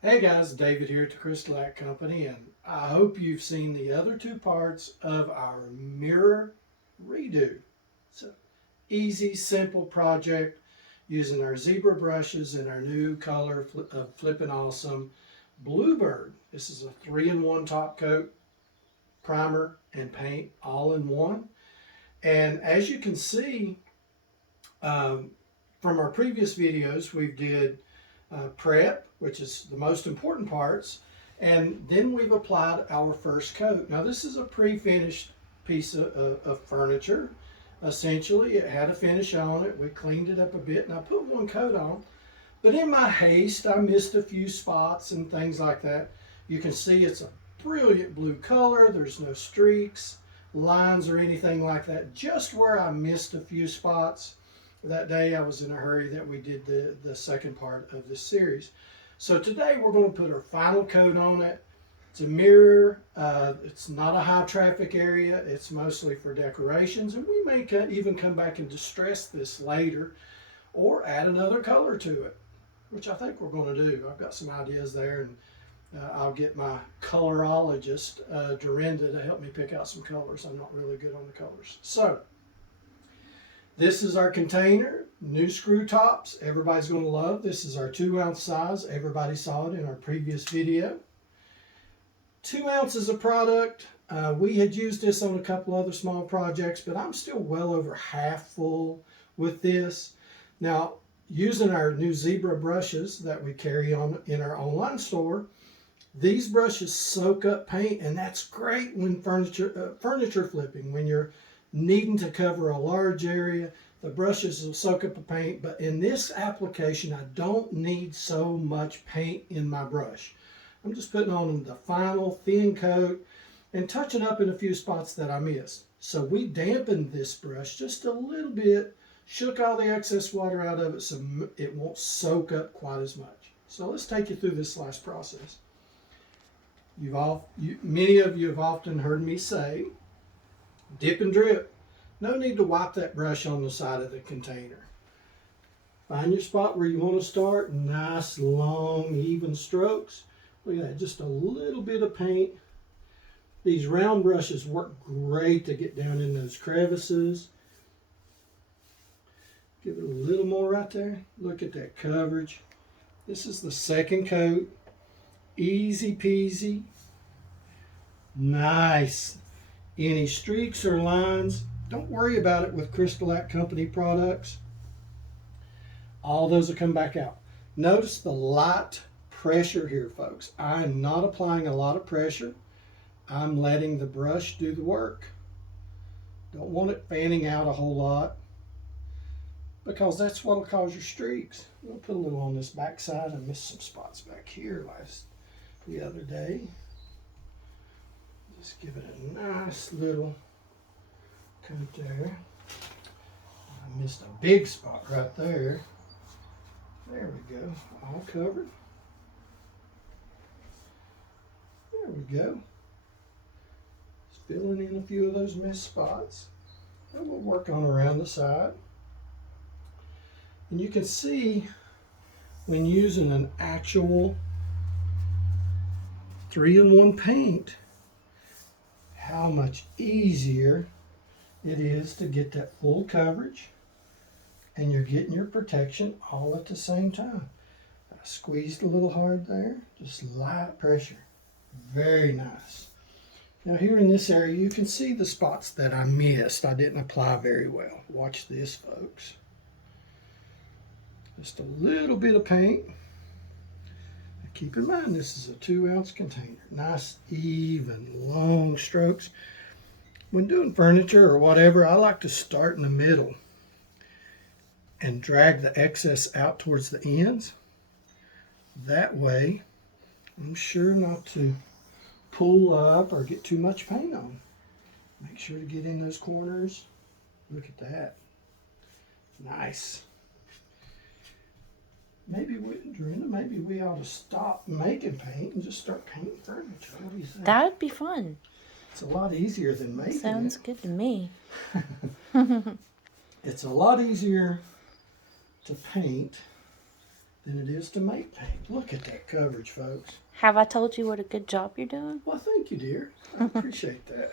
Hey guys, David here at the Crystal Company, and I hope you've seen the other two parts of our mirror redo. It's an easy, simple project using our zebra brushes and our new color of FlipN Awesome Bluebird. This is a 3-in-1 top coat, primer, and paint all in one. And as you can see um, from our previous videos, we did prep, which is the most important parts, and then we've applied our first coat. Now this is a pre-finished piece of furniture. Essentially, it had a finish on it. We cleaned it up a bit, and I put one coat on. But in my haste, I missed a few spots and things like that. You can see it's a brilliant blue color. There's no streaks, lines, or anything like that. Just where I missed a few spots that day, I was in a hurry that we did the second part of this series. So today we're going to put our final coat on it. It's a mirror. It's not a high traffic area. It's mostly for decorations, and we may even come back and distress this later or add another color to it, which I think we're going to do. I've got some ideas there, and I'll get my colorologist, Dorinda, to help me pick out some colors. I'm not really good on the colors. So this is our container, new screw tops. Everybody's going to love. This is our 2-ounce size. Everybody saw it in our previous video. 2 ounces of product. We had used this on a couple other small projects, but I'm still well over half full with this. Now, using our new zebra brushes that we carry on in our online store, these brushes soak up paint, and that's great when furniture flipping, when you're needing to cover a large area. The brushes will soak up the paint, but in this application, I don't need so much paint in my brush. I'm just putting on the final thin coat and touching up in a few spots that I missed. So we dampened this brush just a little bit, shook all the excess water out of it so it won't soak up quite as much. So let's take you through this last process. Many of you have often heard me say, dip and drip. No need to wipe that brush on the side of the container. Find your spot where you want to start. Nice, long, even strokes. Look at that, just a little bit of paint. These round brushes work great to get down in those crevices. Give it a little more right there. Look at that coverage. This is the second coat. Easy peasy. Nice. Any streaks or lines, don't worry about it with Crystal Company products. All those will come back out. Notice the light pressure here, folks. I'm not applying a lot of pressure. I'm letting the brush do the work. Don't want it fanning out a whole lot, because that's what will cause your streaks. We'll put a little on this back side. I missed some spots back here the other day. Just give it a nice little coat there. I missed a big spot right there. There we go, all covered. There we go. Just filling in a few of those missed spots. And we'll work on around the side. And you can see when using an actual 3-in-1 paint, how much easier it is to get that full coverage, and you're getting your protection all at the same time. I squeezed a little hard there, just light pressure. Very nice. Now here in this area, you can see the spots that I missed. I didn't apply very well. Watch this, folks. Just a little bit of paint. Keep in mind, this is a 2-ounce container. Nice, even, long strokes. When doing furniture or whatever, I like to start in the middle and drag the excess out towards the ends. That way, I'm sure not to pull up or get too much paint on. Make sure to get in those corners. Look at that. Nice. Maybe we ought to stop making paint and just start painting furniture. What do you think? That would be fun. It's a lot easier than making Sounds it. good to me. It's a lot easier to paint than it is to make paint. Look at that coverage, folks. Have I told you what a good job you're doing? Well, thank you, dear. I appreciate that.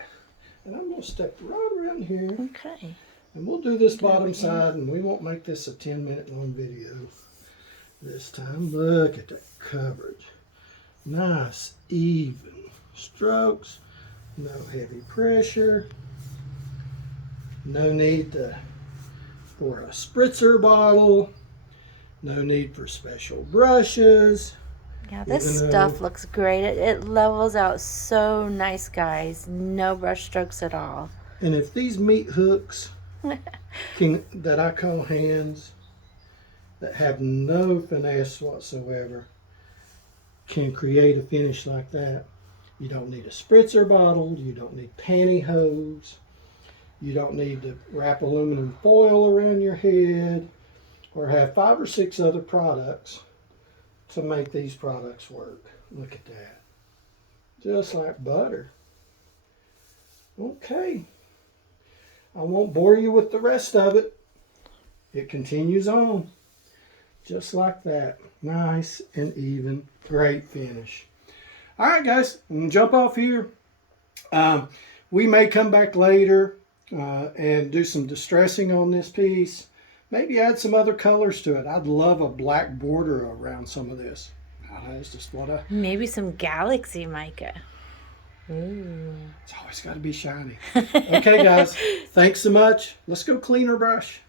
And I'm going to step right around here. Okay. And we'll do this bottom side, and we won't make this a 10-minute long video this time. Look at that coverage. Nice, even strokes. No heavy pressure. No need for a spritzer bottle. No need for special brushes. Yeah, this stuff looks great. It levels out so nice, guys. No brush strokes at all. And if these meat hooks that I call hands, that have no finesse whatsoever, can create a finish like that, you don't need a spritzer bottle, you don't need pantyhose, you don't need to wrap aluminum foil around your head, or have 5 or 6 other products to make these products work. Look at that. Just like butter. Okay. I won't bore you with the rest of it. It continues on. Just like that. Nice and even. Great finish. All right, guys. I'm going to jump off here. We may come back later and do some distressing on this piece. Maybe add some other colors to it. I'd love a black border around some of this. It's just what I... Maybe some galaxy mica. Ooh. It's always got to be shiny. Okay, guys. Thanks so much. Let's go clean our brush.